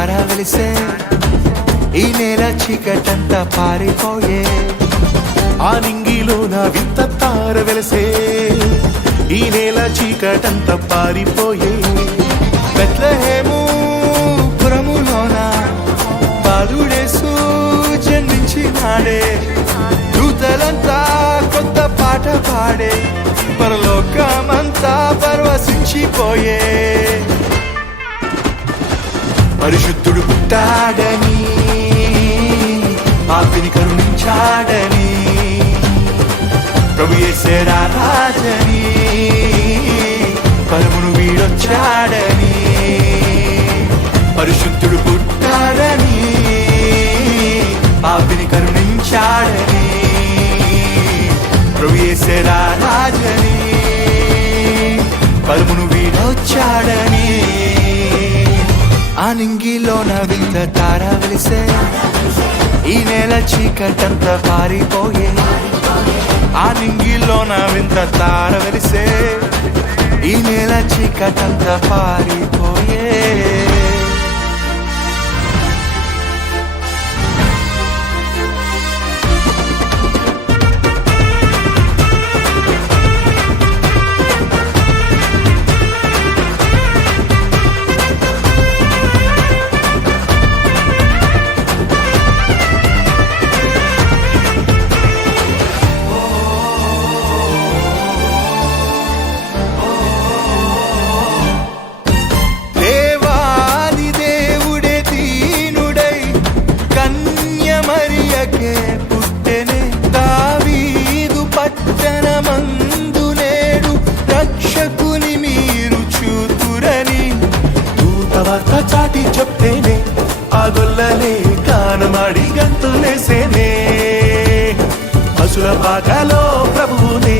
తార వెలిసే ఈ నేల చీకటంతా పారిపోయే ఆ నింగిలోన వింత తార వెలిసే ఈ నేల చీకటంతా పారిపోయే బెత్లెహేము పురములోన బాలుడేసు జన్మించినాడే దూతలంతా కొత్త పాట పాడే పరలోకమంతా పరవశించిపోయే పరిశుద్ధుడు పుట్టాడని పాపిని కరుణించాడని ప్రభు యేసే రాజని పరమును వీడొచ్చాడని పరిశుద్ధుడు పుట్టాడని పాపిని కరుణించాడని ప్రభు యేసే రాజని పరమును వీడొచ్చాడని ఆ నింగిలోన వింత తార వెలిసే ఈ నేల చీకటంతా పారిపోయే ఆ నింగిలోన వింత తార వెలిసే ఈ నేల చీకటంతా పారిపోయే పుట్టెనే దావీదు పట్టణమందు నేడు రక్షకుని మీరు చూతురని దూతవార్త చాటి చెప్తేనే ఆ గొల్లలే గానమాడి గంతులేసేనే పశుల పాటలో ప్రభువునే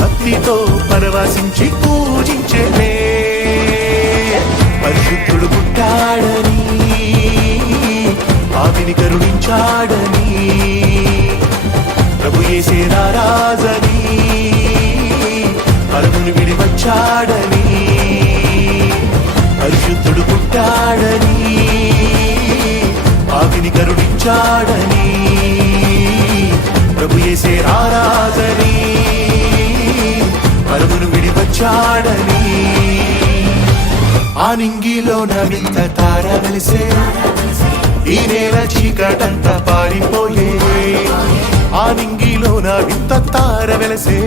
భక్తితో పరవశించి పూజించేనే పరిశుద్ధుడు పుట్టాడని పాపిని కరుణించాడని ప్రభు యేసే రాజని పరముని విడి వచ్చాడని పరిశుద్ధుడు పుట్టాడని పాపిని కరుణించాడని ప్రభు యేసే రాజని పరమును విడి వచ్చాడని ఆ నింగిలోన వింత తార వెలిసే ఈ నేల చీకటంతా పారిపోయే ఆ నింగిలోన వింత తార వెలిసే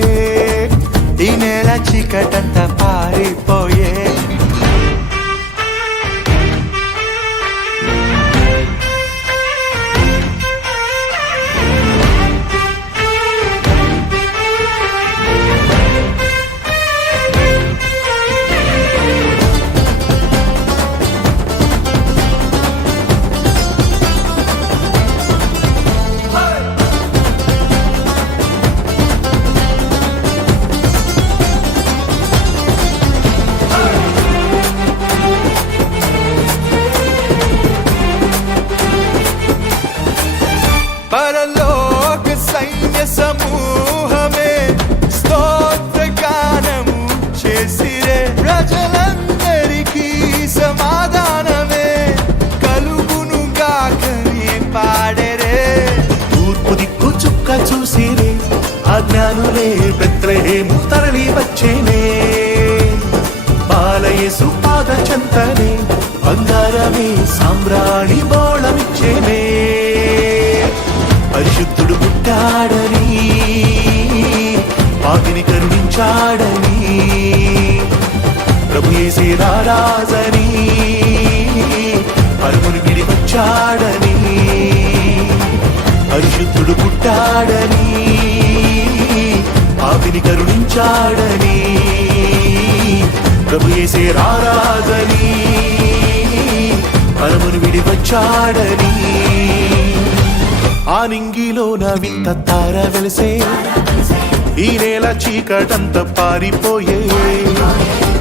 ఈ నేల చీకటంతా పారిపోయే పరలోక సైన్య సమూహమే స్తోత్ర గానము చేసిరే ప్రజలందరికీ సమాధానమే కలుగును గాకని పాడరే తూర్పు దిక్కు చుక్క చూసిరే అజ్ఞానులే బెత్లెహేము తరలి వచ్చేనే బాలయేసు పాద చెంతనే బంగారమే సామ్రాణి బోళమిచ్చేనే పరిశుద్ధుడు పుట్టాడని పాపిని కరుణించాడని ప్రభు యేసే రాజని పరముని విడి వచ్చాడని పరిశుద్ధుడు పుట్టాడని పాపిని కరుణించాడని ప్రభు యేసే రాజని పరముని విడి వచ్చాడని ఆ నింగిలోన వింత తార వెలిసే ఈ నేల చీకటంతా పారిపోయే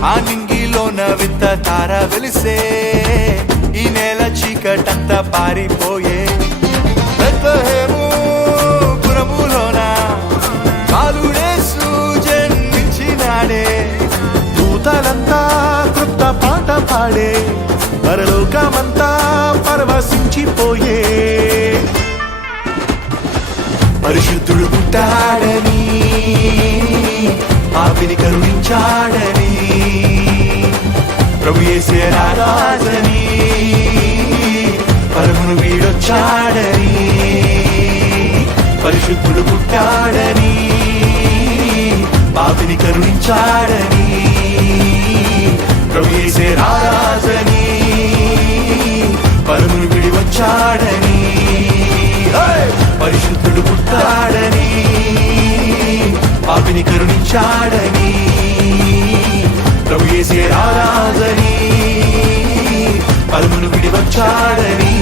ఆ నింగిలోన వింత తార వెలిసే ఈ నేల చీకటంతా పారిపోయే బెత్లెహేము పురములోన బాలుడేసు జన్మించినాడే దూతలంతా కృత పాట పాడే పరలోకమంతా పరిశుద్ధుడు పుట్టాడని పాపిని కరుణించాడని ప్రభు యేసే రారాజని పరమును వీడొచ్చాడని పరిశుద్ధుడు పుట్టాడని పాపిని కరుణించాడని ప్రభు యేసే రారాజని పరమును విడి వచ్చాడని పరిశుద్ధుడు పుట్టాడని పాపిని కరుణించాడని ప్రభు యేసే రారాజని పరమును విడి వచ్చాడని